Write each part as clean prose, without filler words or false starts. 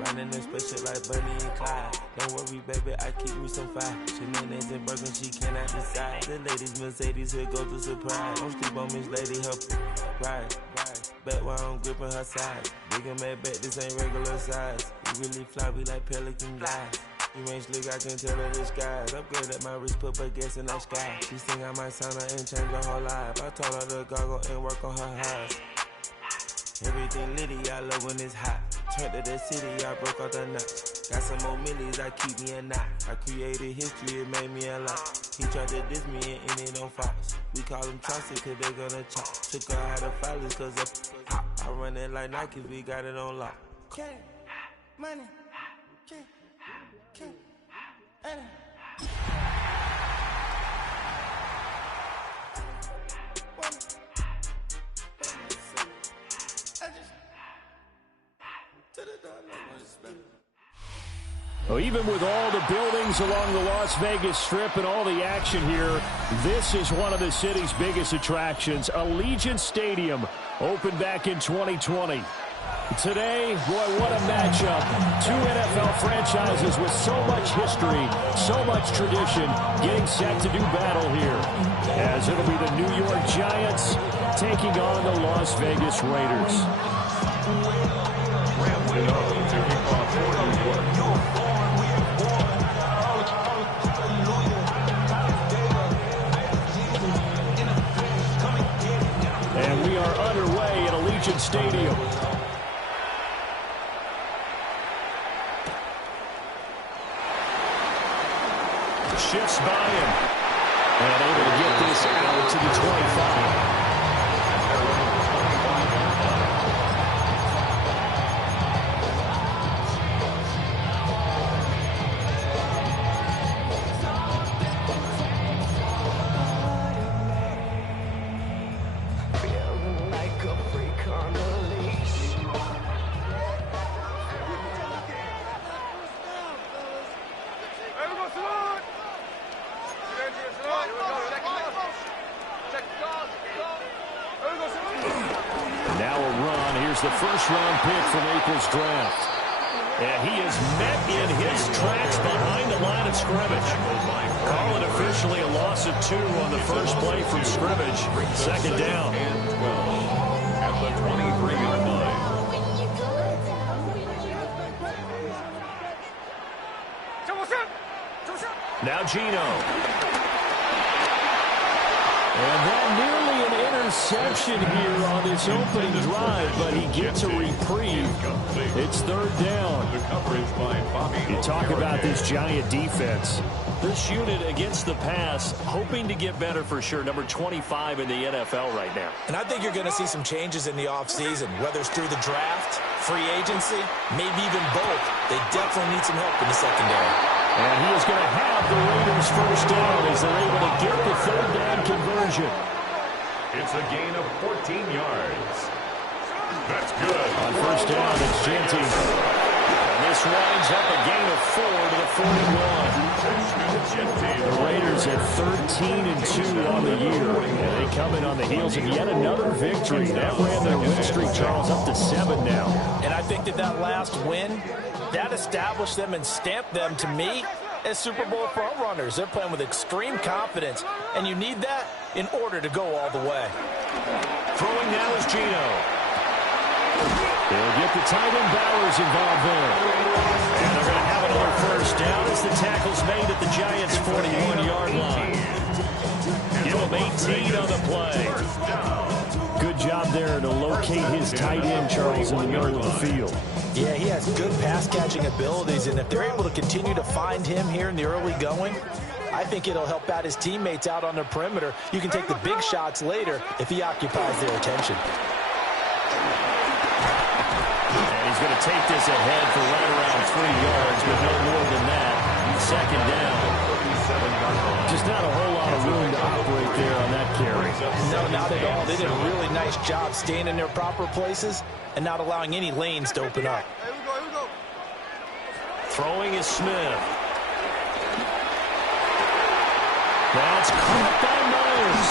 Riding in spaceship like Bunny and Clyde. Don't worry, baby, I keep me some fire. Shenanigans and Birkin, she cannot decide. The ladies Mercedes, here go to surprise. Don't sleep on Miss Lady, help ride. Back while I'm gripping her side. Big and mad back, this ain't regular size. You really fly, we like pelican glide. You ain't slick, I can tell her the skies. Upgrade at my wrist, put her gas in that sky. She think I might sign her and change her whole life. I told her to goggle and work on her highs. Everything litty, I love when it's hot. Turned to the city, I broke out the notch. Got some more millies, I keep me a knot. I created history, it made me a lot. He tried to diss me and ended on Fox. We call them Chauncey, cause they gonna chop. Took her out of filers, cause I run it like Nike, we got it on lock. Cash, money, cash, money. Well, even with all the buildings along the Las Vegas Strip and all the action here, this is one of the city's biggest attractions. Allegiant Stadium opened back in 2020. Today, boy, what a matchup. Two NFL franchises with so much history, so much tradition, getting set to do battle here. As it'll be the New York Giants taking on the Las Vegas Raiders. And we are underway at Allegiant Stadium. Shifts by him. And able to get this out to the 25. The first-round pick from April's draft. And he is met in his tracks behind the line of scrimmage. Call it officially a loss of 2 on the first play from scrimmage. Second down. At the 23-yard line. Now Geno. And that nearly an interception here on this opening drive, but he gets a reprieve. It's third down. You talk about this Giant defense. This unit against the pass, hoping to get better for sure. Number 25 in the NFL right now. And I think you're going to see some changes in the offseason, whether it's through the draft, free agency, maybe even both. They definitely need some help in the secondary. And he is going to have the Raiders first down as they're able to get the third down conversion. It's a gain of 14 yards. That's good. On first down, it's Jeanty. And this winds up a gain of 4 to the 41. The Raiders at 13-2 on the year. And they come in on the heels of yet another victory. That ran their win streak, Charles, up to 7 now. And I think that last win, that established them and stamped them, to me, as Super Bowl front runners. They're playing with extreme confidence, and you need that in order to go all the way. Throwing now is Geno. They'll get the tight end Bowers involved there. And they're going to have another first down as the tackle's made at the Giants' 41-yard line. Give him 18 on the play. Good job there to locate his tight end, Charles, in the middle of the field. Yeah, he has good pass-catching abilities, and if they're able to continue to find him here in the early going, I think it'll help out his teammates out on the perimeter. You can take the big shots later if he occupies their attention. And he's going to take this ahead for right around 3 yards, but no more than that. Second down. Just not a whole lot of room to operate there on that carry. No, not at all. They did a really nice job staying in their proper places and not allowing any lanes to open up. Here we go. Throwing is Smith. That's caught by Myers.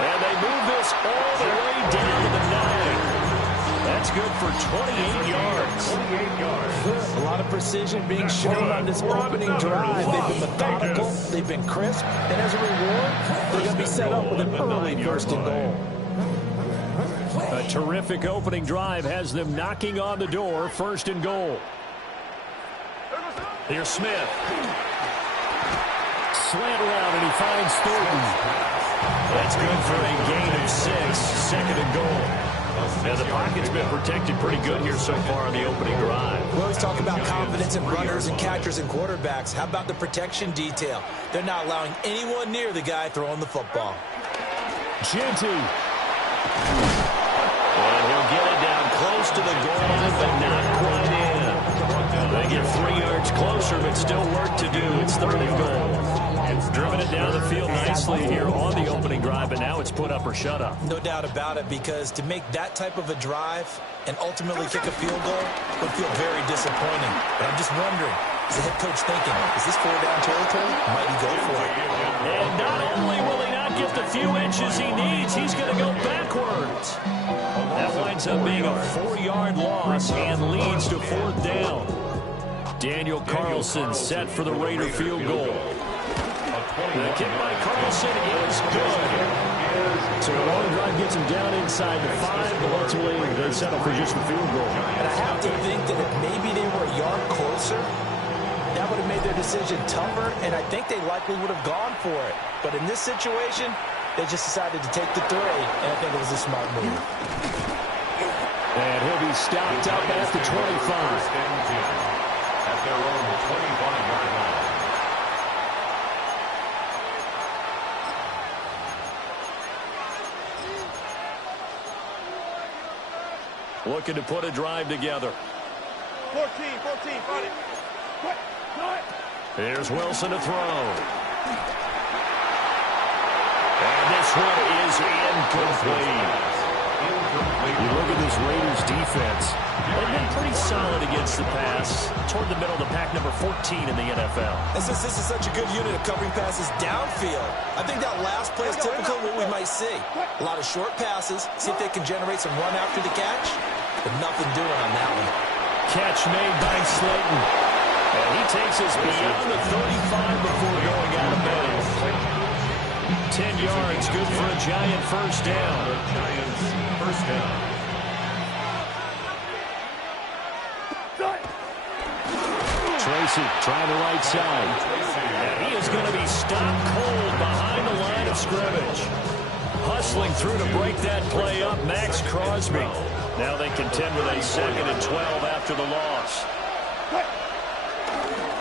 And they move this all the way down to the 9. That That's good for 28 yards. 28 yards. A lot of precision being shown on this opening drive. They've been methodical, they've been crisp, and as a reward, they're going to be set up with an early first and goal. A terrific opening drive has them knocking on the door, first and goal. Here's Smith. Slant route, and he finds Thornton. That's good for a gain of 6, second and goal. Now, the pocket's been protected pretty good here so far on the opening drive. We always talk about confidence in runners and catchers and quarterbacks. How about the protection detail? They're not allowing anyone near the guy throwing the football. Jeanty. And he'll get it down close to the goal line, but not quite in. They get 3 yards closer, but still work to do. It's third and goal. Driven it down the field nicely here on the opening drive, but now it's put up or shut up. No doubt about it, because to make that type of a drive and ultimately kick a field goal would feel very disappointing. But I'm just wondering, is the head coach thinking, is this 4-down territory? Might he go for it? And not only will he not get the few inches he needs, he's going to go backwards. That winds up being a 4-yard loss and leads to 4th down. Daniel Carlson set for the Raider field goal. The kick by Carlson is good. So a long drive gets him down inside the 5, but ultimately they settle for just the field goal. And I have to think that if maybe they were a yard closer, that would have made their decision tougher, and I think they likely would have gone for it. But in this situation, they just decided to take the 3, and I think it was a smart move. And he'll be stopped up at the 25. At their own 25-yard line. Looking to put a drive together. 14, fight it. Quick, Here's Wilson to throw. And this one is incomplete. You look at this Raiders defense. They've been pretty solid against the pass. Toward the middle of the pack, number 14 in the NFL. And since this is such a good unit of covering passes downfield, I think that last play is typical of what we might see. A lot of short passes, see if they can generate some run after the catch, but nothing doing on that one. Catch made by Slayton. And he takes us beyond the 35 before going out of bounds. 10 yards, good for a Giant first down. Giants first down. Tracy trying the right side. And he is going to be stopped cold behind the line of scrimmage. Hustling through to break that play up, Max Crosby. Now they contend with a 2nd and 12 after the loss.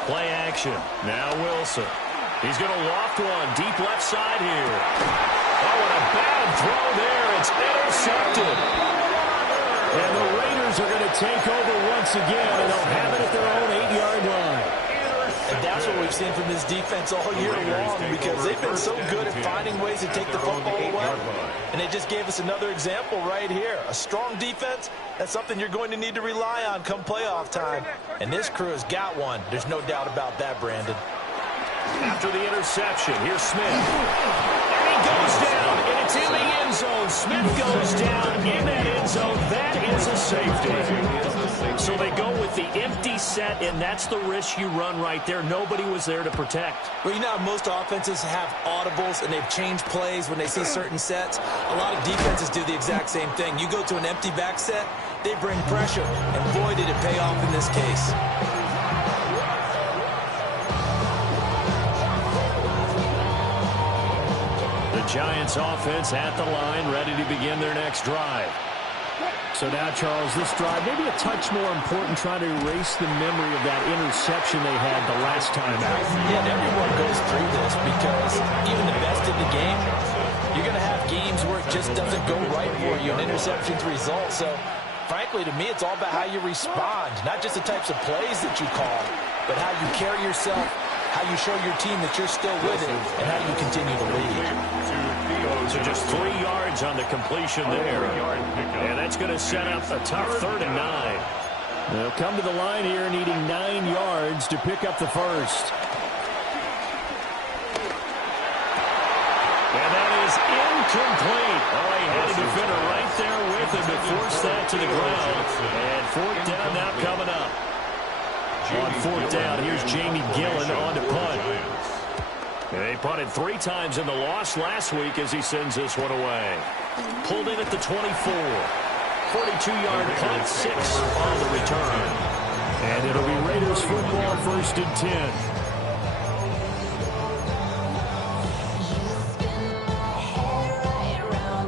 Play action. Now Wilson. He's going to loft one deep left side here. Oh, and a bad throw there. It's intercepted. And the Raiders are going to take over once again, and they'll have it at their own 8-yard line. And that's what we've seen from this defense all year long, because they've been so good at finding ways to take the football away. And they just gave us another example right here. A strong defense, that's something you're going to need to rely on come playoff time. And this crew has got one. There's no doubt about that, Brandon. After the interception, here's Smith. And he goes down, and it's in the end zone. Smith goes down in that end zone. That is a safety. So they go with the empty set, and that's the risk you run right there. Nobody was there to protect. Well, you know how most offenses have audibles, and they've changed plays when they see certain sets. A lot of defenses do the exact same thing. You go to an empty back set, they bring pressure, and boy, did it pay off in this case. Giants offense at the line, ready to begin their next drive. So now, Charles, this drive maybe a touch more important, trying to erase the memory of that interception they had the last time out. Yeah, and everyone goes through this, because even the best in the game, you're going to have games where it just doesn't go right for you, and interceptions result. So, frankly, to me, it's all about how you respond, not just the types of plays that you call, but how you carry yourself, how you show your team that you're still with it, and how you continue to lead. So just 3 yards on the completion there. And that's going to set up a tough 3rd and 9. They'll come to the line here needing 9 yards to pick up the first. And that is Incomplete. Oh, he had a defender right there with him to force that to the ground. And fourth down now coming up. On fourth down, here's Jamie Gillen on to punt. They punted 3 times in the loss last week as he sends this one away. Pulled in at the 24. 42-yard punt, 6 on the return. And it'll be Raiders football, 1st and 10.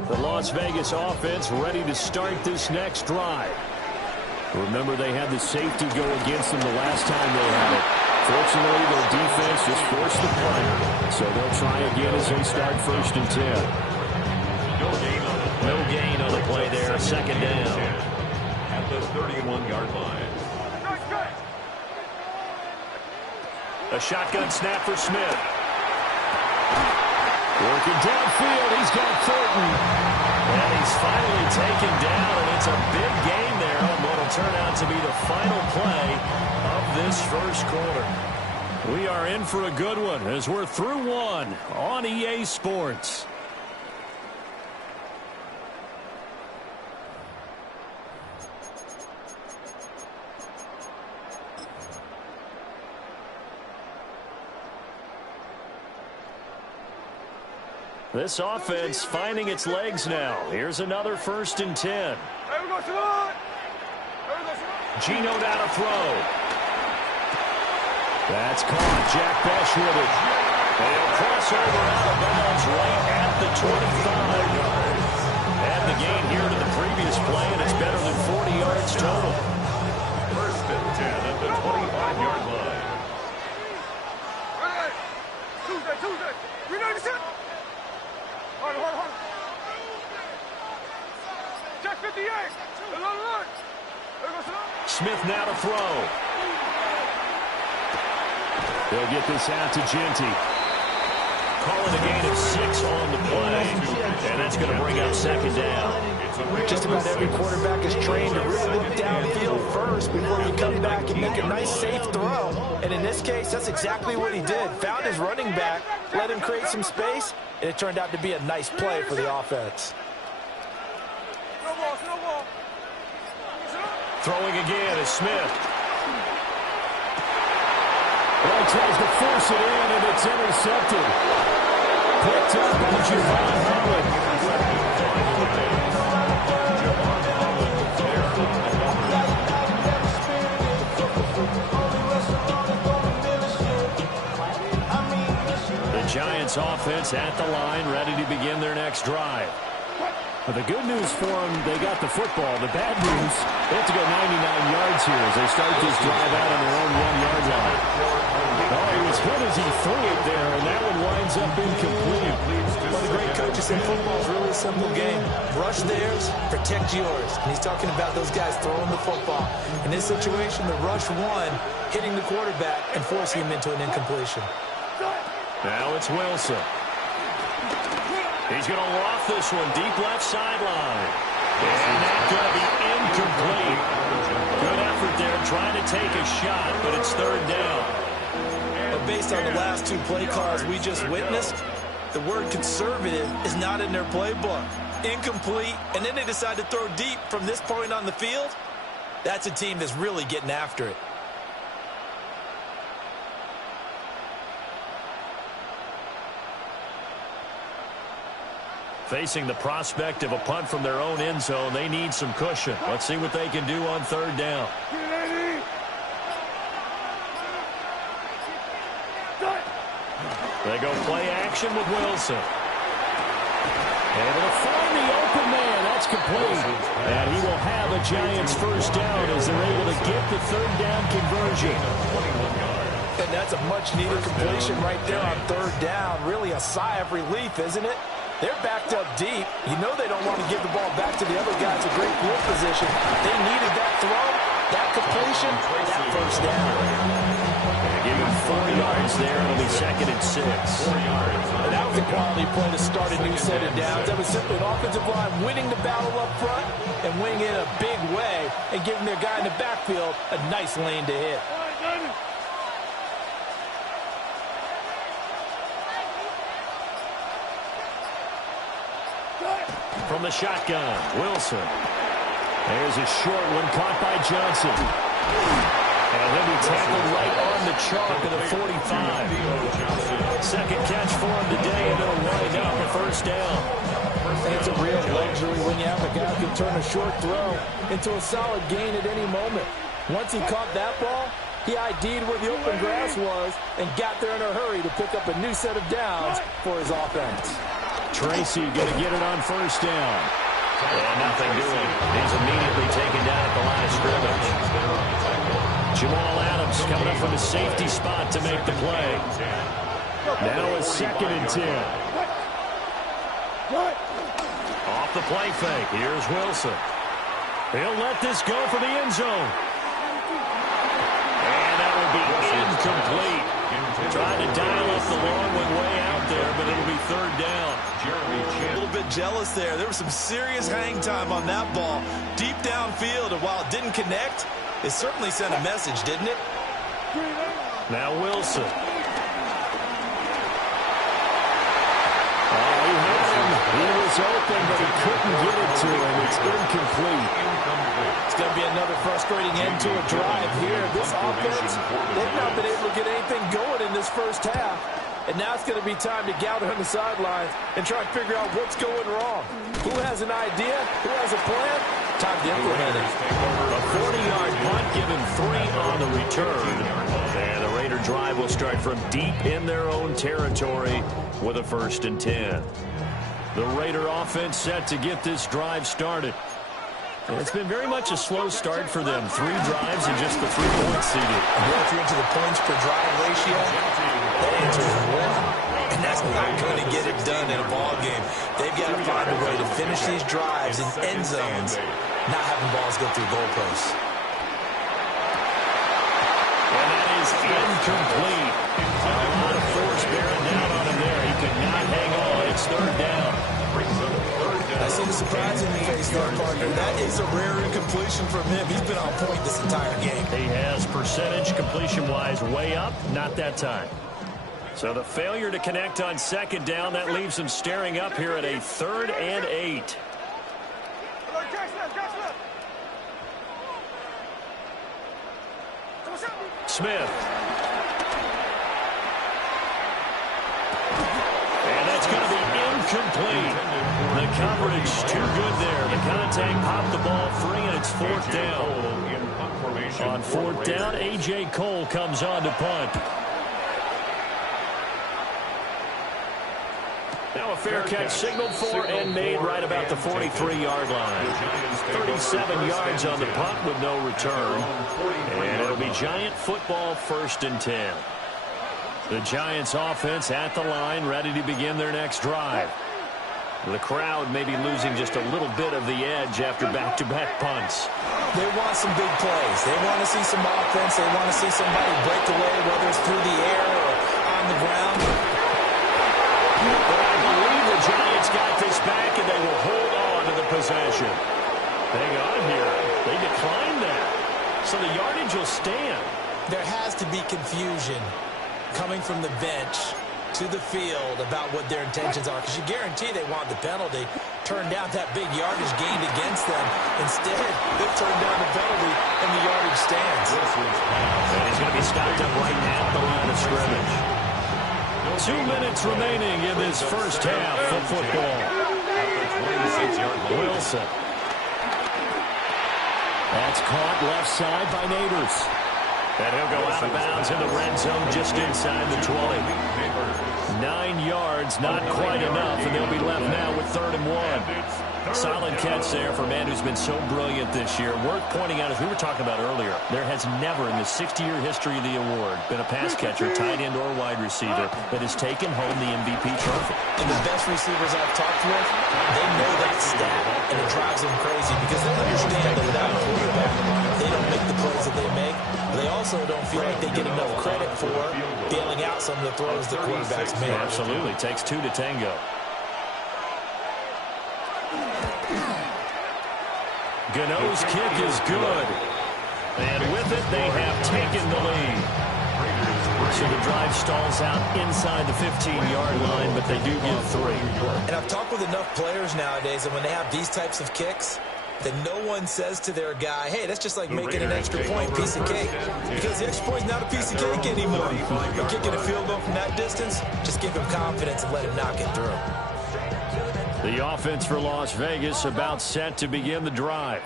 The Las Vegas offense ready to start this next drive. Remember, they had the safety go against them the last time they had it. Fortunately, their defense just forced the punt, so they'll try again as they start 1st and 10. No gain on the play there, 2nd down. At the 31-yard line. A shotgun snap for Smith. Working downfield, he's got Thornton. And he's finally taken down, and it's a big gain there on what will turn out to be the final play of this first quarter. We are in for a good one as we're through one on EA Sports. This offense finding its legs now. Here's another 1st and 10. Geno down to throw. That's caught. Jack Bech with it. They'll cross over out of bounds right at the 25. And the gain here to the previous play, and it's better than 40 yards total. 1st and 10 at the 25-yard line. Smith now to throw. They'll get this out to Genty. Calling a gain of 6 on the play. And that's going to bring up 2nd down. Just about every quarterback is trained to really look downfield first before you come back and make a nice, safe throw. And in this case, that's exactly what he did. Found his running back, let him create some space, and it turned out to be a nice play for the offense. Throwing again is Smith. Well, tries to force it in, and it's intercepted. Picked up by Javon Holland. The Giants offense at the line, ready to begin their next drive. Well, the good news for them, they got the football. The bad news, they have to go 99 yards here as they start this drive out on their own 1-yard line. Oh, he was good as he threw it there, and that one winds up incomplete. One of the great coaches in football is really a simple game. Rush theirs, protect yours. And he's talking about those guys throwing the football. In this situation, the rush one, hitting the quarterback and forcing him into an incompletion. Now it's Wilson. He's going to loft this one deep left sideline. And that's going to be incomplete. Good effort there trying to take a shot, but it's 3rd down. But based on the last 2 play calls we just witnessed, the word conservative is not in their playbook. Incomplete, and then they decide to throw deep from this point on the field. That's a team that's really getting after it. Facing the prospect of a punt from their own end zone, they need some cushion. Let's see what they can do on 3rd down. They go play action with Wilson. Able to find the open man. That's complete. And he will have a Giants 1st down as they're able to get the 3rd down conversion. And that's a much-needed completion right there on 3rd down. Really a sigh of relief, isn't it? They're backed up deep. You know they don't want to give the ball back to the other guys in great field position. They needed that throw, that completion, that 1st down. Give him 4 yards there. It'll be 2nd and 6. And that was a quality play to start a new set of downs. That was simply an offensive line winning the battle up front and winning in a big way and giving their guy in the backfield a nice lane to hit. from the shotgun. Wilson. There's a short one caught by Johnson. And he'll be tackled right on the chalk of the 45. Second catch for him today, and it'll wind up a first down. It's a real luxury when you have a guy who can turn a short throw into a solid gain at any moment. Once he caught that ball, he ID'd where the open grass was and got there in a hurry to pick up a new set of downs for his offense. Tracy going to get it on first down. And nothing doing. He's immediately taken down at the line of scrimmage. Jamal Adams coming up from the safety spot to make the play. Now a 2nd and 10. Off the play fake. Here's Wilson. He'll let this go for the end zone. And that will be incomplete. Trying to dial up the long one way out there, but it'll be 3rd down. A little bit jealous there. There was some serious hang time on that ball. Deep downfield, and while it didn't connect, it certainly sent a message, didn't it? Now Wilson. He was open, but he couldn't get it to him. It's incomplete. It's going to be another frustrating end to a drive here. This offense, they've not been able to get anything going in this first half. And now it's going to be time to gather on the sidelines and try and figure out what's going wrong. Who has an idea? Who has a plan? Time to implement it. A 40-yard punt, given 3 on the return. And the Raider drive will start from deep in their own territory with a 1st and 10. The Raider offense set to get this drive started. And it's been very much a slow start for them. 3 drives and just the 3 points seeded. If you're into the points per drive ratio, the answer is 1. And that's not going to get it done in a ball game. They've got to find a way to finish these drives in end zones, not having balls go through goalposts. And that is incomplete. A lot of force bearing down on him there. He could not hang on. It's 3rd down. I see the surprise in your face there, Parker. That is a rare incompletion from him. He's been on point this entire game. He has percentage completion-wise way up. Not that time. So the failure to connect on 2nd down, that leaves him staring up here at a 3rd and 8. Smith. And that's going to be incomplete. The coverage too good there. The contact popped the ball free, and it's 4th down. On 4th down, A.J. Cole comes on to punt. Now a fair catch signaled for and made right about the 43-yard line. 37 yards on the punt with no return. And it'll be Giant football, 1st and 10. The Giants offense at the line, ready to begin their next drive. The crowd may be losing just a little bit of the edge after back-to-back punts. They want some big plays. They want to see some offense. They want to see somebody break away, whether it's through the air or on the ground. But I believe the Giants got this back, and they will hold on to the possession. Hang on here. They declined that. So the yardage will stand. There has to be confusion coming from the bench to the field about what their intentions are, because you guarantee they want the penalty, turn down that big yardage gained against them. Instead, they've turned down the penalty, and the yardage stands. And he's going to be stopped up right at the line of scrimmage. 2 minutes remaining in this first half of football. Wilson. That's caught left side by Neighbors. And he'll go out of bounds in the red zone just inside the 20. 9 yards, not quite enough, and they'll be left now with 3rd and 1. Solid catch there for a man who's been so brilliant this year. Worth pointing out, as we were talking about earlier, there has never in the 60-year history of the award been a pass catcher, tight end, or wide receiver that has taken home the MVP trophy. And the best receivers I've talked with, they know that stat, and it drives them crazy because they understand that without a quarterback, they don't make the plays that they make. They also don't feel like they get enough credit for bailing out some of the throws that quarterbacks make. Absolutely. Takes 2 to tango. Gano's kick is good. And with it, they have taken the lead. So the drive stalls out inside the 15-yard line, but they do get 3. And I've talked with enough players nowadays, and when they have these types of kicks, that no one says to their guy, hey, that's just like making an extra point, piece of cake. Because the extra point's not a piece of cake anymore. You're kicking a field goal from that distance, just give him confidence and let him knock it through. The offense for Las Vegas about set to begin the drive.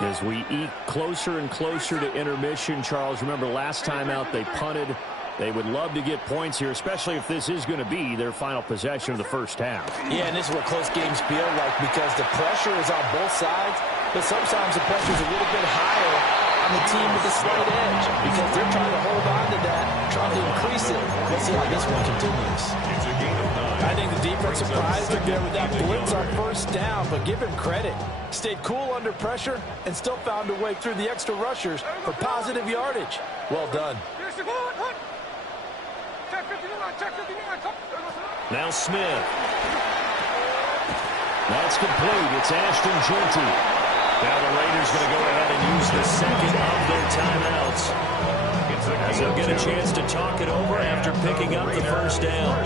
As we eat closer and closer to intermission, Charles, remember last time out they punted. They would love to get points here, especially if this is going to be their final possession of the first half. Yeah, and this is what close games feel like because the pressure is on both sides, but sometimes the pressure is a little bit higher on the team with the slight edge because they're trying to hold on to that, trying to increase it. Let's see how this one continues. I think the defense surprised him there with that blitz on first down, but give him credit. Stayed cool under pressure and still found a way through the extra rushers for positive yardage. Well done. Now Smith. That's complete. It's Ashton Jeanty. Now the Raiders going to go ahead and use the second of their timeouts, as they'll get a chance to talk it over after picking up the first down.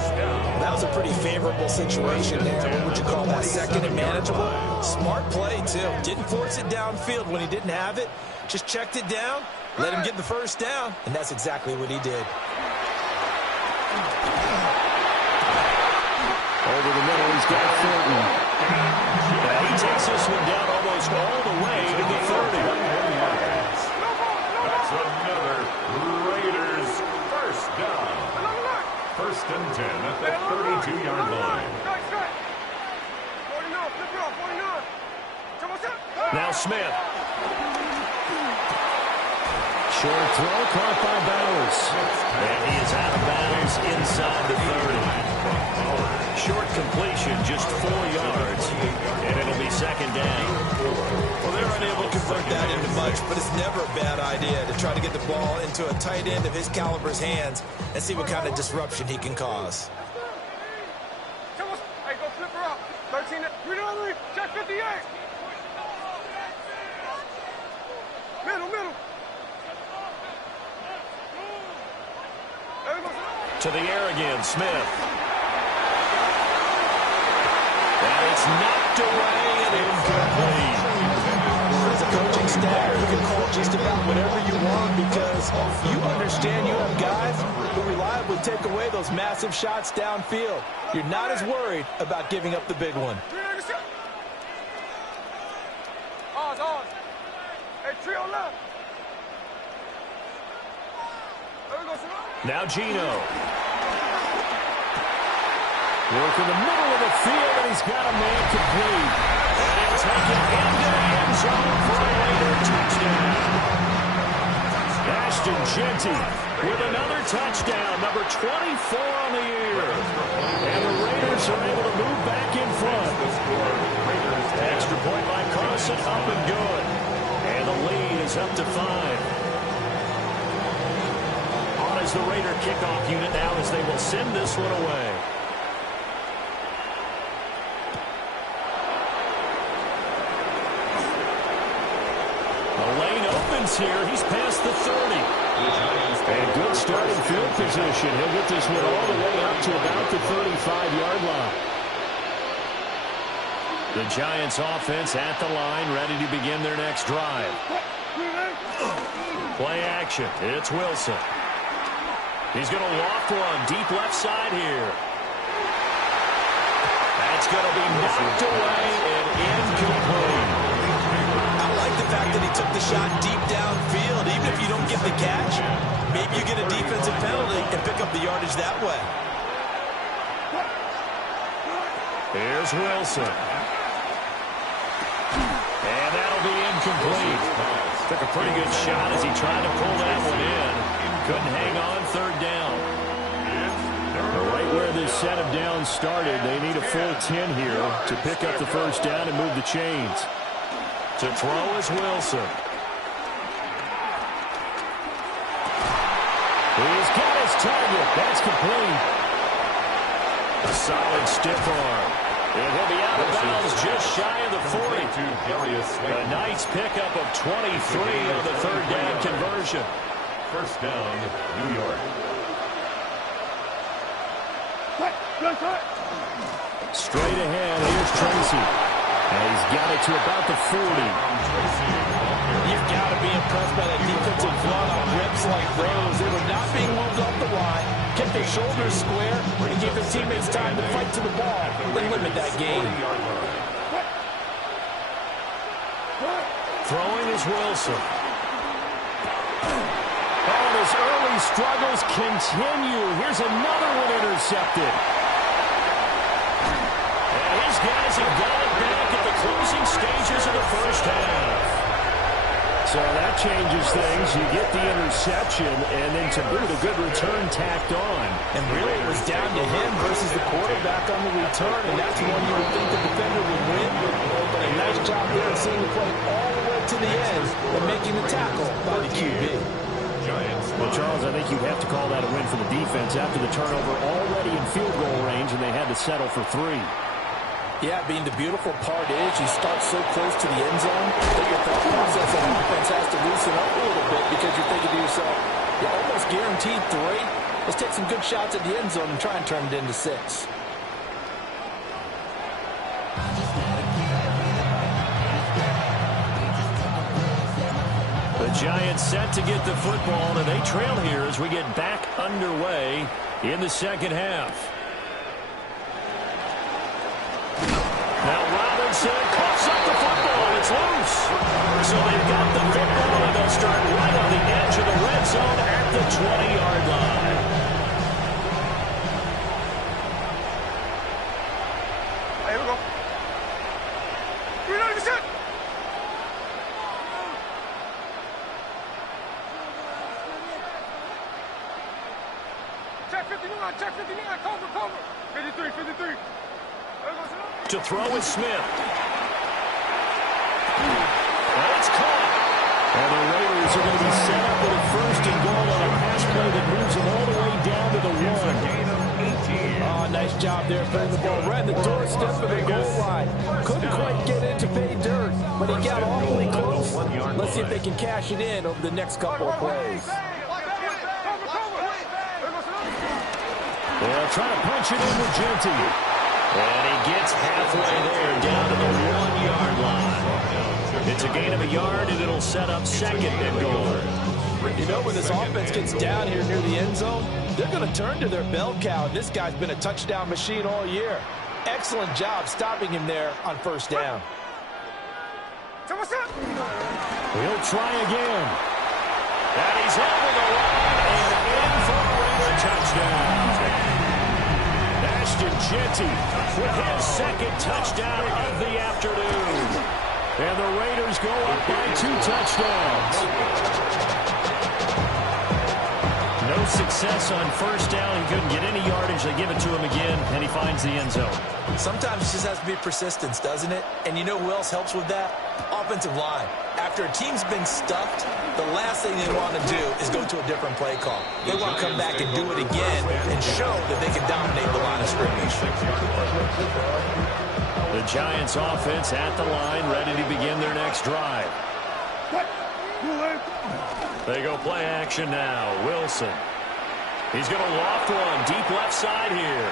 That was a pretty favorable situation there. What would you call that? Second and manageable? Smart play, too. Didn't force it downfield when he didn't have it. Just checked it down, let him get the first down, and that's exactly what he did. Over the middle, he's got Thornton. He takes this one down almost all the way to the 30. That's another Raiders first down. First and 10 at the 32-yard line. Now Smith. Short throw caught by Bowers. And he is out of bounds inside the 30. Short completion, just 4 yards, and it'll be second down. Well, they're unable to convert that into much, but it's never a bad idea to try to get the ball into a tight end of his caliber's hands and see what kind of disruption he can cause. Hey, go flip her up. 13, check 58. Middle. To the air again, Smith. And it's knocked away and incomplete. As a coaching staff, you can call just about whatever you want because you understand you have guys who reliably take away those massive shots downfield. You're not as worried about giving up the big one. Hey, trio left. Now Gino. Work in the middle of the field, and he's got a man complete. And he'll take it into the end zone for a Raider touchdown. Ashton Jeanty with another touchdown, number 24 on the year. And the Raiders are able to move back in front. Extra point by Carson, up and good. And the lead is up to 5. On is the Raider kickoff unit now as they will send this one away. Here, he's past the 30. And good starting field position. He'll get this one all the way up to about the 35-yard line. The Giants offense at the line, ready to begin their next drive. Play action. It's Wilson. He's going to loft one deep left side here. That's going to be knocked away and incomplete. The fact that he took the shot deep downfield, even if you don't get the catch, maybe you get a defensive penalty and pick up the yardage that way. Here's Wilson. And that'll be incomplete. Took a pretty good shot as he tried to pull that one in. Couldn't hang on, third down. Right where this set of downs started, they need a full 10 here to pick up the first down and move the chains. To throw is Wilson. He's got his target. That's complete. A solid stiff arm. And he'll be out of bounds just shy of the 40. A nice pickup of 23 on the third down conversion. First down, New York. Straight ahead, here's Tracy. And he's got it to about the 40. You've got to be impressed by that defensive front on rips like those. They were not being moved off the line, kept their shoulders square, and gave their teammates time to fight to the ball and limit that game. Throwing is Wilson. And his early struggles continue. Here's another one intercepted. And his guys have got it back at the closing stages of the first half. So that changes things. You get the interception, and then to boot, a good return tacked on. And really, it was down to him versus the quarterback on the return, and that's one you would think the defender would win. But a nice job there of seeing the play all the way to the end and making the tackle by the QB. Well, Charles, I think you'd have to call that a win for the defense after the turnover already in field goal range, and they had to settle for 3. Yeah, being the beautiful part is you start so close to the end zone that your thought process on offense has to loosen up a little bit because you're thinking to yourself, you're almost guaranteed 3. Let's take some good shots at the end zone and try and turn it into 6. The Giants set to get the football, and they trail here as we get back underway in the second half. Now Robinson coughs up the football. It's loose. So they've got the football, and they'll start right on the edge of the red zone at the 20-yard line. Here we go. 390%. Check 59, check 59, cover. 53. To throw is Smith. And it's caught. And the Raiders are going to be set up with a 1st and goal on a pass play that moves them all the way down to the 1. Oh, nice job there putting the ball right in the doorstep of the goal line. Couldn't quite get it to pay dirt, but he got awfully close. Let's see if they can cash it in over the next couple of plays. They'll try to punch it in with Genty. And he gets halfway there down to the 1-yard line. It's a gain of a yard, and it'll set up 2nd and goal. You know, when this offense gets down here near the end zone, they're going to turn to their bell cow. This guy's been a touchdown machine all year. Excellent job stopping him there on 1st down. He'll try again. And he's having a run and in for a Raider touchdown. Ashton Genty with his 2nd touchdown of the afternoon. And the Raiders go up by 2 touchdowns. No success on 1st down. He couldn't get any yardage. They give it to him again, and he finds the end zone. Sometimes it just has to be persistence, doesn't it? And you know who else helps with that? Offensive line. After a team's been stuffed, the last thing they want to do is go to a different play call. They want to come back and do it again and show that they can dominate the line of scrimmage. The Giants offense at the line, ready to begin their next drive. They go play action now. Wilson. He's going to loft one deep left side here.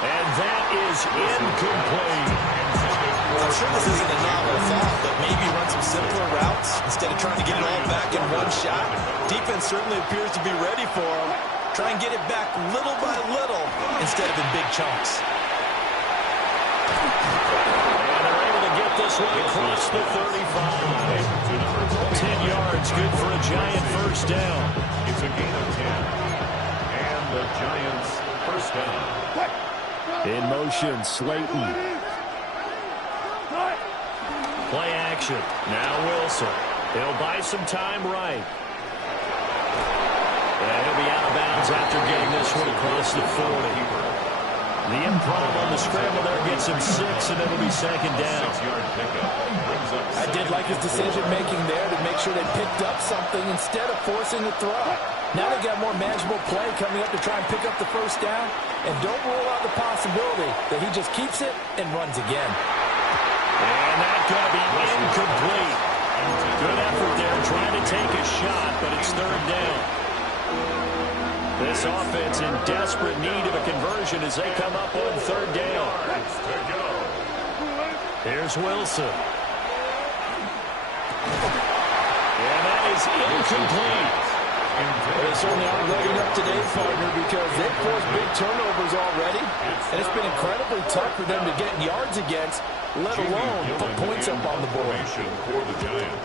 And that is incomplete. I'm sure this isn't a novel thought, but maybe run some simpler routes instead of trying to get it all back in one shot. Defense certainly appears to be ready for him. Try and get it back little by little instead of in big chunks. And they're able to get this one across the 35. 10 yards, good for a Giant 1st down. It's a gain of 10. And the Giants 1st down. In motion, Slayton. Play action. Now Wilson. He'll buy some time right. And he'll be out of bounds after getting this one across the 40. The improv on the scramble there gets him 6, and it'll be 2nd down. 6-yard pickup. I did like his decision-making there to make sure they picked up something instead of forcing the throw. Now they got more manageable play coming up to try and pick up the 1st down. And don't rule out the possibility that he just keeps it and runs again. And that's going to be incomplete. Good effort there trying to take a shot, but it's 3rd down. This Vegas offense in desperate need of a conversion as they come up on third down. Here's Wilson. And that is incomplete. They certainly aren't letting up today, partner, because they've forced big turnovers already, and it's been incredibly tough for them to get yards against, let alone put points up on the board.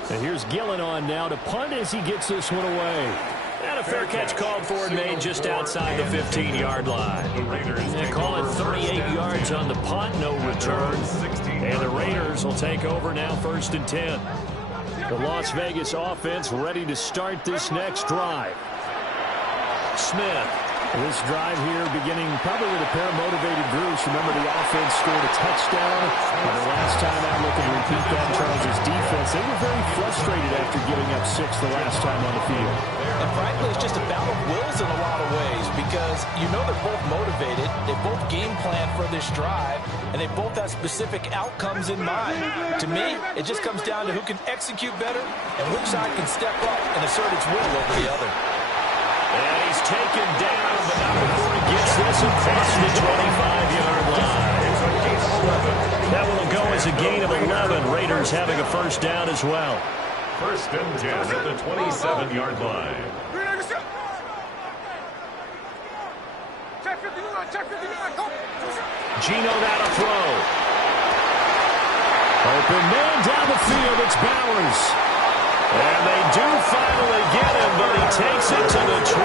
And here's Gillen on now to punt as he gets this one away. And a fair catch called for and made just outside the 15-yard line. They call it 38 yards on the punt, no return. And the Raiders will take over now, 1st and 10. The Las Vegas offense ready to start this next drive. Smith. This drive here beginning probably with a pair of motivated Bruce. Remember, the offense scored a touchdown. And the last time out, looking to repeat that, Charles' defense, they were very frustrated after giving up 6 the last time on the field. And frankly, it's just a battle of wills in a lot of ways because you know they're both motivated. They both game plan for this drive, and they both have specific outcomes in mind. To me, it just comes down to who can execute better and which side can step up and assert its will over the other. And he's taken down, but not before he gets this across the 25-yard line. That will go as a gain of 11. Raiders having a first down as well. 1st and 10 at the 27-yard line. Geno got a throw. Open man down the field. It's Bowers. And they do finally get him, but he takes it to the 25.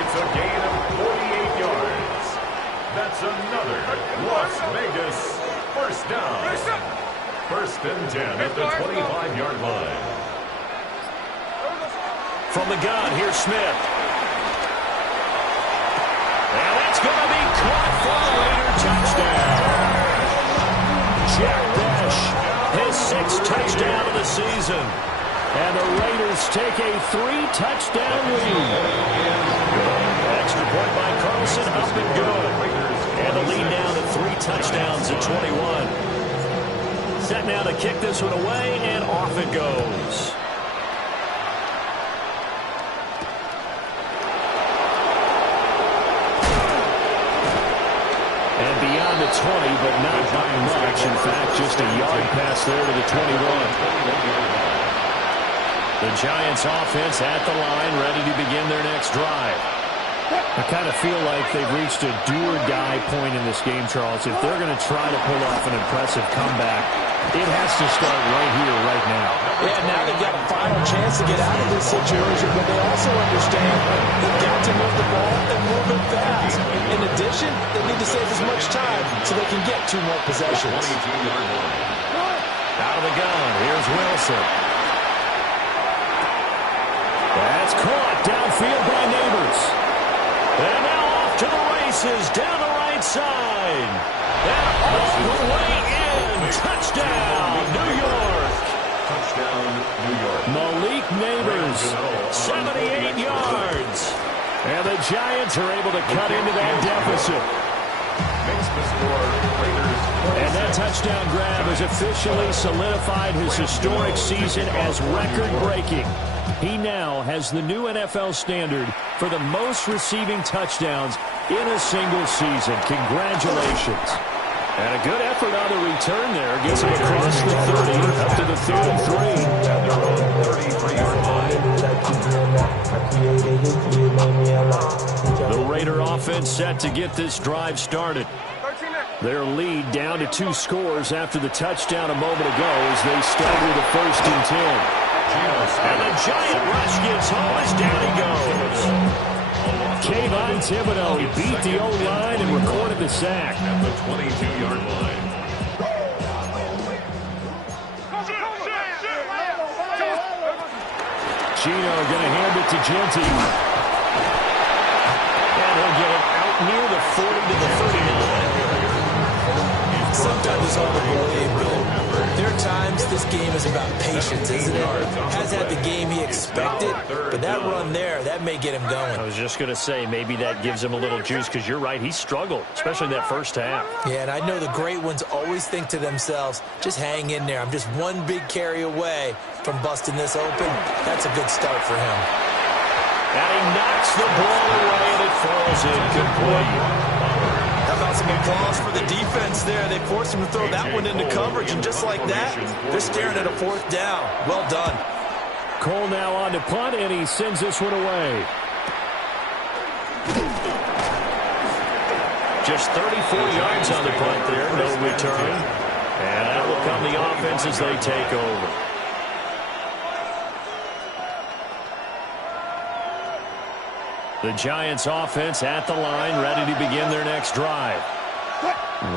It's a gain of 48 yards. That's another Las Vegas first down. 1st and 10 at the 25-yard line. From the gun, here's Smith. And that's going to be caught for a Raider touchdown. Jack Bech, his 6th touchdown of the season. And the Raiders take a 3-touchdown lead. Extra point by Carlson, up and good. And the lead down to 3 touchdowns at 21. Set now to kick this one away, and off it goes. And beyond the 20, but not by much. In fact, just a yard pass there to the 21. The Giants offense at the line, ready to begin their next drive. I kind of feel like they've reached a do-or-die point in this game, Charles. If they're going to try to pull off an impressive comeback, it has to start right here, right now. Yeah, now they've got a final chance to get out of this situation, but they also understand they've got to move the ball and move it fast. In addition, they need to save as much time so they can get 2 more possessions. Out of the gun, here's Wilson. That's caught downfield by Neighbors. And now off to the races, down the right side. And all the way in. Touchdown, New York. Touchdown, New York. Malik Neighbors, 78 yards. and the Giants are able to cut into that deficit. Makes the score Raiders 27. And that touchdown grab has officially solidified his historic season as record-breaking. He now has the new NFL standard for the most receiving touchdowns in a single season. Congratulations. And a good effort on the return there. Gets him across the 30, up to the 3rd and 3. At their own 33-yard line. The Raider offense set to get this drive started. Their lead down to 2 scores after the touchdown a moment ago as they start with a 1st and 10. And the Giant rush gets home as down he goes. Kayvon Thibodeaux, he beat the O-line and recorded the sack. At the 22-yard line. Geno going to hand it to Genty. And he'll get it out near the 40 to the 39. Sometimes it's hard to believe, but there are times this game is about patience, isn't it? Has had the game he expected, but that run there, that may get him going. I was just going to say, maybe that gives him a little juice, because you're right, he struggled, especially in that first half. Yeah, and I know the great ones always think to themselves, just hang in there. I'm just one big carry away from busting this open. That's a good start for him. And he knocks the ball away, and it falls incomplete. How about some applause for the defense there? They forced him to throw that one into coverage, and just like that, they're staring at a 4th down. Well done. Cole now on to punt, and he sends this one away. Just 34 yards on the punt there, no return. And that will come the offense as they take over. The Giants offense at the line, ready to begin their next drive.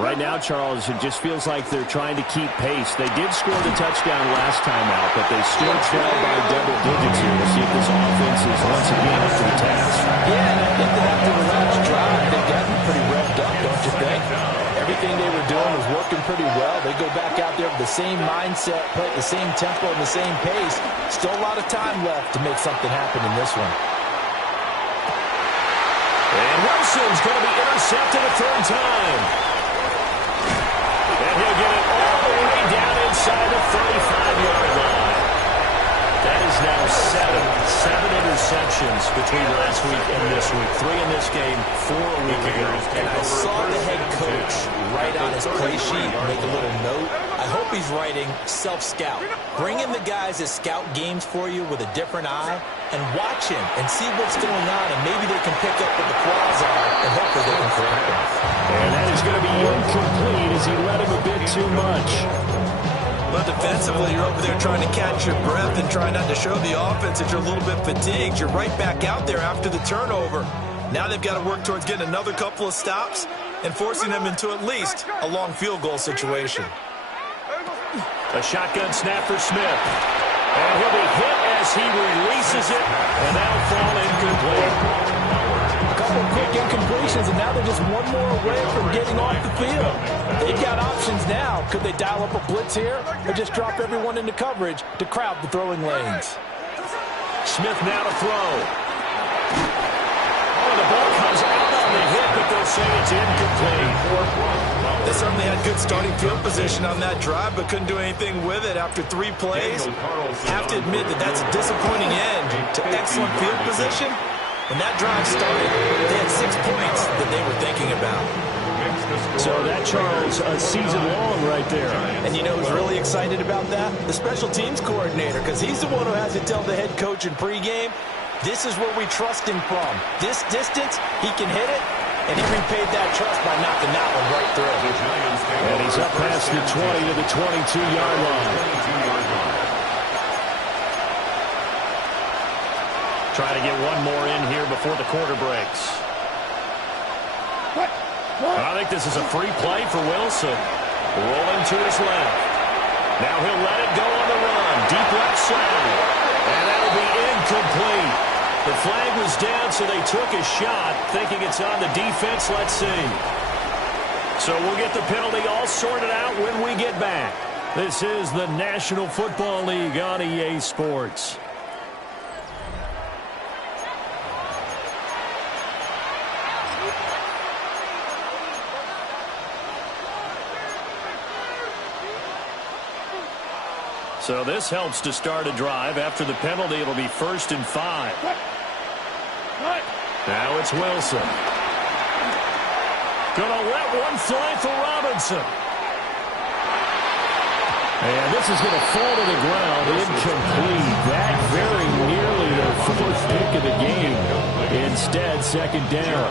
Right now, Charles, it just feels like they're trying to keep pace. They did score the touchdown last time out, but they still trail by double digits here. We'll see if this offense is once again up to the task. Yeah, and I think that after the last drive, they've gotten pretty revved up, don't you think? Everything they were doing was working pretty well. They go back out there with the same mindset, play at the same tempo and the same pace. Still a lot of time left to make something happen in this one. And Wilson's going to be intercepted a 3rd time. And he'll get it all the way down inside the 35-yard line. That is now 7 interceptions between last week and this week. 3 in this game, 4 a week ago. And I saw the head coach write on his play sheet, make a little note. I hope he's writing self-scout. Bring in the guys that scout games for you with a different eye and watch him and see what's going on, and maybe they can pick up what the flaws are and hopefully they can correct them. And that is going to be incomplete as he let him a bit too much. But defensively, you're over there trying to catch your breath and trying not to show the offense that you're a little bit fatigued. You're right back out there after the turnover. Now they've got to work towards getting another couple of stops and forcing them into at least a long field goal situation. A shotgun snap for Smith. And he'll be hit as he releases it, and that'll fall incomplete. A couple of quick incompletions, and now they're just one more away from getting off the field. They've got options now. Could they dial up a blitz here or just drop everyone into coverage to crowd the throwing lanes? Smith now to throw. Oh, the ball comes out on the hit, but they'll say it's incomplete. They certainly had good starting field position on that drive, but couldn't do anything with it after 3 plays. Have to admit that that's a disappointing end to excellent field position. When that drive started, they had 6 points that they were thinking about. So that, Charles, a season long right there. And you know who's really excited about that? The special teams coordinator, because he's the one who has to tell the head coach in pregame, this is where we trust him from. This distance, he can hit it, and he repaid that trust by knocking that one right through. And he's up past the 20 to the 22-yard line. Try to get one more in here before the quarter breaks. I think this is a free play for Wilson. Rolling to his left. Now he'll let it go on the run. Deep left side. And that'll be incomplete. The flag was down, so they took a shot, thinking it's on the defense. Let's see. So we'll get the penalty all sorted out when we get back. This is the National Football League on EA Sports. So this helps to start a drive. After the penalty, it'll be 1st and 5. Now it's Wilson. Gonna let one fly for Robinson. And this is going to fall to the ground. Incomplete. That very nearly their 4th pick of the game. Instead, 2nd down.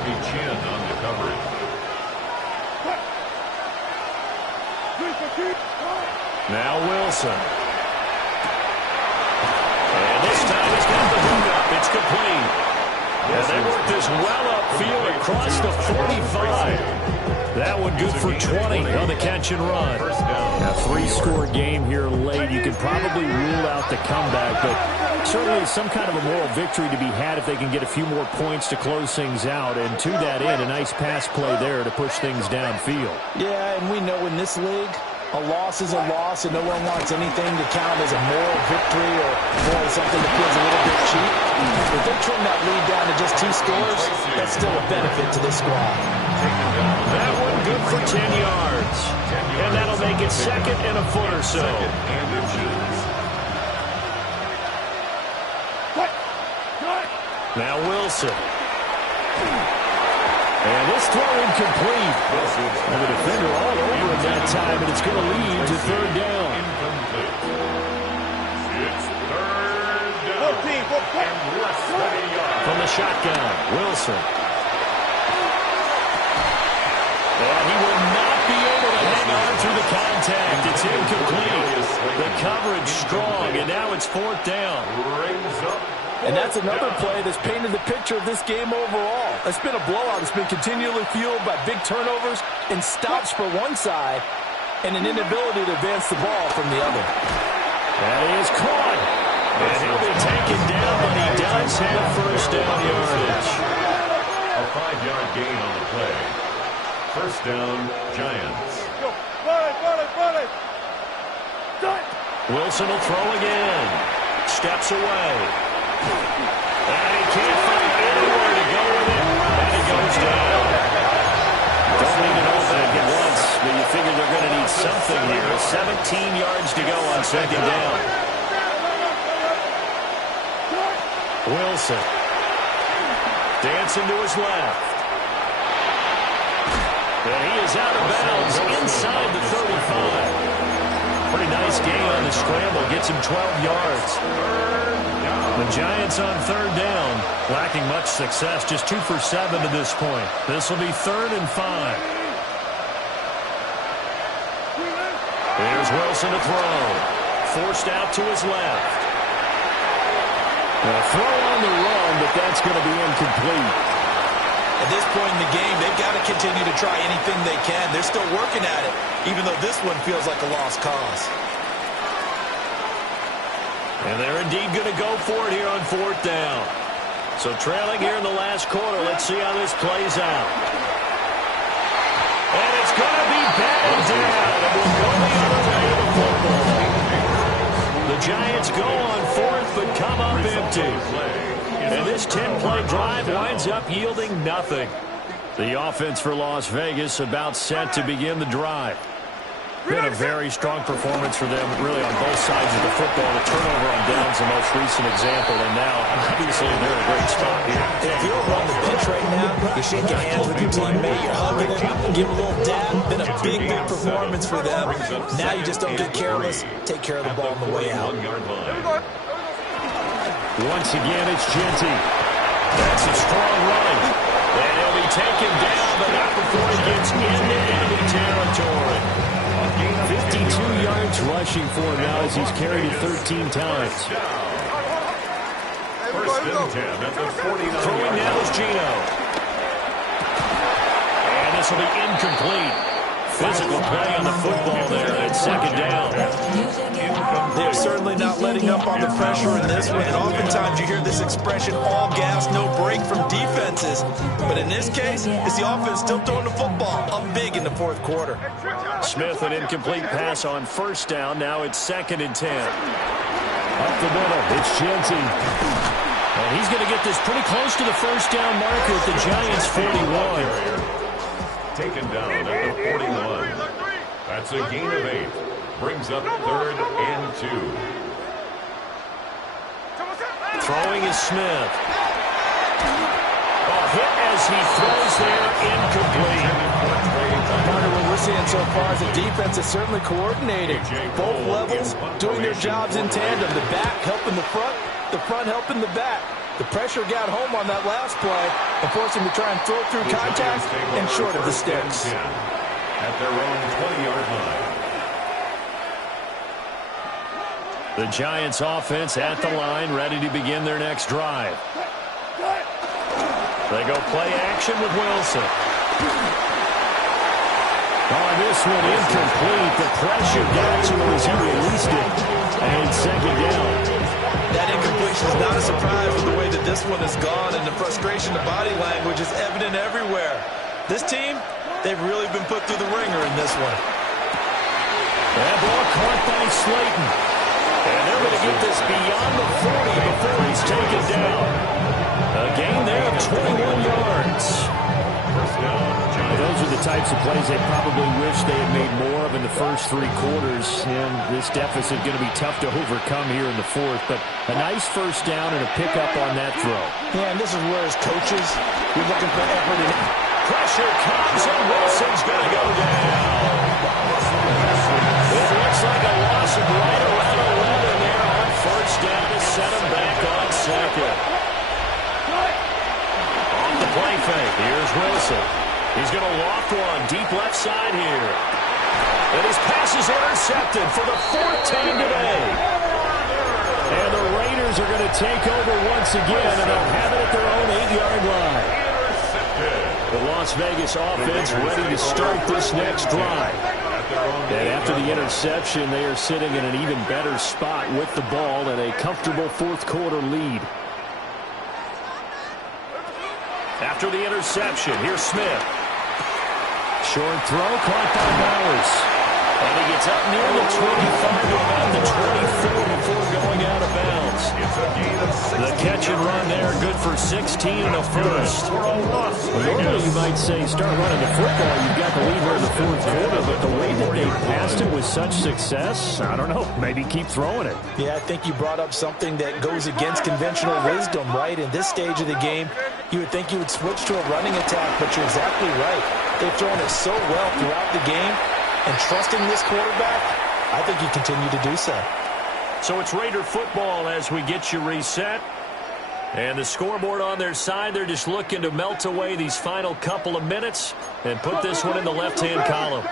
Now Wilson. And this time he's got the hook up. It's complete. And they work this well upfield across the 45. That one good for 20 on the catch and run. A 3-score game here late. You can probably rule out the comeback, but certainly some kind of a moral victory to be had if they can get a few more points to close things out. And to that end, a nice pass play there to push things downfield. Yeah, and we know in this league, a loss is a loss, and no one wants anything to count as a moral victory or boy, something that feels a little bit cheap. If they trim that lead down to just 2 scores, that's still a benefit to this squad. That one good for 10 yards. And that'll make it 2nd and a foot or so. Now Wilson. And this throw incomplete. And the defender all over him that time, and it's going to lead to third down. Incomplete. It's third down. And less than a yard. From the shotgun, Wilson. And he will not be able to hang on through the contact. It's incomplete. The coverage strong, and now it's fourth down. Rings up. And that's another play that's painted the picture of this game overall. It's been a blowout. It's been continually fueled by big turnovers and stops for one side and an inability to advance the ball from the other. That is caught. And he'll be taken down, but he does have first down yardage. A 5-yard gain on the play. First down, Giants. Wilson will throw again. Steps away. And he can't find anywhere to go with it. And he goes down. Don't need it all back at once, but you figure they're going to need something here. 17 yards to go on second down. Wilson. Dancing to his left. And he is out of bounds inside the 35. Pretty nice gain on the scramble. Gets him 12 yards. The Giants on third down. Lacking much success. Just 2 for 7 to this point. This will be 3rd and 5. Here's Wilson to throw. Forced out to his left. A throw on the run, but that's going to be incomplete. At this point in the game, they've got to continue to try anything they can. They're still working at it, even though this one feels like a lost cause. And they're indeed going to go for it here on fourth down. So trailing here in the last quarter, let's see how this plays out. And it's going to be batted down. It will go the other way of the football. The Giants go on fourth, but come up empty. And this 10-play drive winds up yielding nothing. The offense for Las Vegas about set to begin the drive. Been a very strong performance for them, really, on both sides of the football. The turnover on downs, the most recent example, and now, obviously, they're in a great spot here. If you're on the bench right now, you're shaking hands with your teammate, you're hugging him, give him a little dab. Been a big, big performance for them. Now you just don't get careless. Take care of the ball on the way out. Once again, it's Genty. That's a strong run. And he'll be taken down, but not before he gets into enemy territory. 52 yards rushing for him now as he's carried it 13 times. First and 10 at the 49. Throwing now is Gino. And this will be incomplete. Physical play on the football there at second down. They're certainly not letting up on the pressure in this one. And oftentimes you hear this expression, all gas, no break from defenses. But in this case, it's the offense still throwing the football up big in the fourth quarter. Smith, an incomplete pass on first down. Now it's 2nd and 10. Up the middle, it's Genty. And he's going to get this pretty close to the first down marker at the Giants' 41. Taken down at the 41. That's a gain of 8. Brings up 3rd and 2. Throwing is Smith. A hit as he throws there, incomplete. Carter, what we're seeing so far is the defense is certainly coordinated. Both levels doing their jobs in tandem. The back helping the front helping the back. The pressure got home on that last play and forced him to try and throw through contact and short of the sticks. At their own 20-yard line. The Giants offense at the line, ready to begin their next drive. They go play action with Wilson. Oh, this one incomplete. The pressure got to him as he released it. And second down. That incompletion is not a surprise with the way that this one has gone, and the frustration, the body language is evident everywhere. This team, they've really been put through the ringer in this one. That ball caught by Slayton. And they're going to get this beyond the 40 before he's taken down. A gain there of 21 yards. First down. Those are the types of plays they probably wish they had made more of in the first 3 quarters, and this deficit going to be tough to overcome here in the fourth. But a nice first down and a pickup on that throw. Yeah, and this is where as coaches, you're looking for effort. Pressure comes, and Wilson's going to go down. It looks like a loss of right around 11 there on first down to set him back on second. On the play fake, here's Wilson. He's going to loft one deep left side here. And his pass is intercepted for the 4th time today. And the Raiders are going to take over once again, and they'll have it at their own 8-yard line. The Las Vegas offense ready to start this next drive. And after the interception, they are sitting in an even better spot with the ball and a comfortable 4th quarter lead. After the interception, here's Smith. Short throw caught by Bowers. And he gets up near the 25 to about the 24 before going out of bounds. The catch and run there, good for 16 and a first. Normally you might say start running the football, you've got the lead here in the 4th quarter, but the way that they passed it with such success, I don't know, maybe keep throwing it. Yeah, I think you brought up something that goes against conventional wisdom, right? In this stage of the game, you would think you would switch to a running attack, but you're exactly right. They've thrown it so well throughout the game, and trusting this quarterback, I think you continue to do so. So it's Raider football as we get you reset. And the scoreboard on their side, they're just looking to melt away these final couple of minutes and put this one in the left-hand column.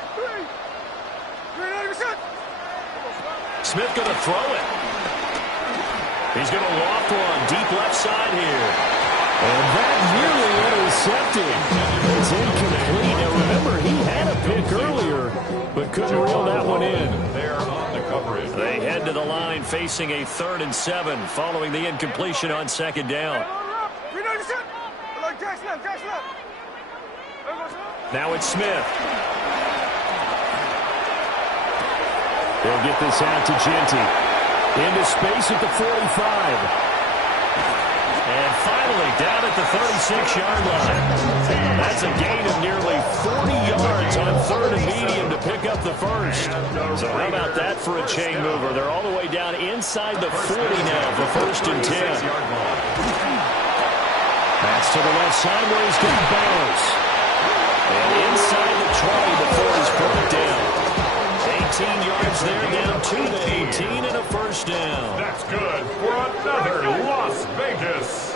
Smith going to throw it. He's going to loft one deep left side here. And that nearly intercepted. It's incomplete. Now remember, he had a pick earlier, but couldn't reel that one in. They're on the coverage. They head to the line facing a 3rd and 7 following the incompletion on 2nd down. Now it's Smith. They'll get this out to Genty. Into space at the 45. And finally down at the 36-yard line. That's a gain of nearly 40 yards on 3rd and medium to pick up the first. So how about that for a chain mover? They're all the way down inside the 40 now for 1st and 10. That's to the left side where he's got Bowers. And inside the 20 before he's brought down. 18 yards there, down to the 18 and a first down. That's good for another Las Vegas.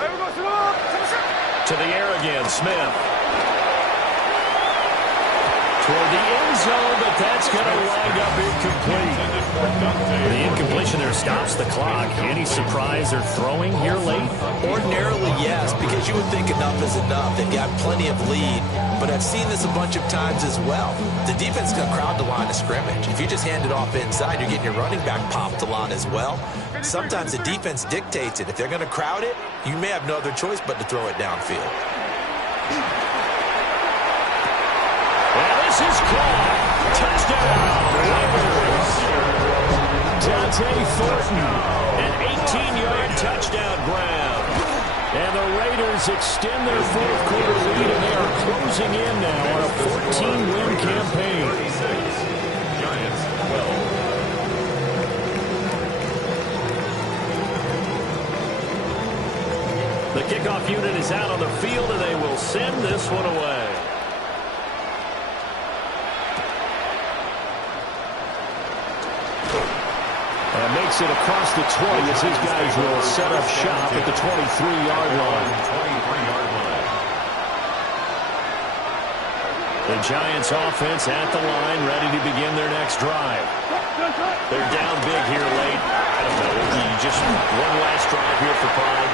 To the air again, Smith. Toward the end zone, but that's going to wind up incomplete. The incompletion there stops the clock. Any surprise they're throwing here late? Ordinarily, yes, because you would think enough is enough. They've got plenty of lead, but I've seen this a bunch of times as well. The defense is going to crowd the line of scrimmage. If you just hand it off inside, you're getting your running back popped a lot as well. Sometimes the defense dictates it. If they're going to crowd it, you may have no other choice but to throw it downfield. Well, this is caught. Touchdown, Raiders. Dante Thornton. An 18-yard touchdown grab. And the Raiders extend their 4th quarter lead, and they are closing in now on a 14-win campaign. Giants 12. The kickoff unit is out on the field, and they will send this one away. And makes it across the 20 as his guys will set up shop at the 23-yard line. The Giants offense at the line, ready to begin their next drive. They're down big here late. I don't know, just one last drive here for pride.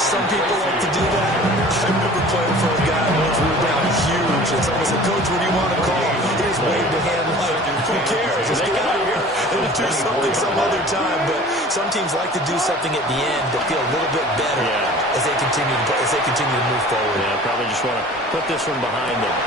Some people like to do that. I remember playing for a guy once we were down huge. It's almost like, Coach, what do you want to call? He just waved a hand like, who cares? Just get out of here and do something some other time. But some teams like to do something at the end to feel a little bit better as they continue to move forward. Yeah, probably just want to put this one behind them.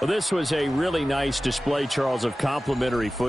Well, this was a really nice display, Charles, of complimentary football.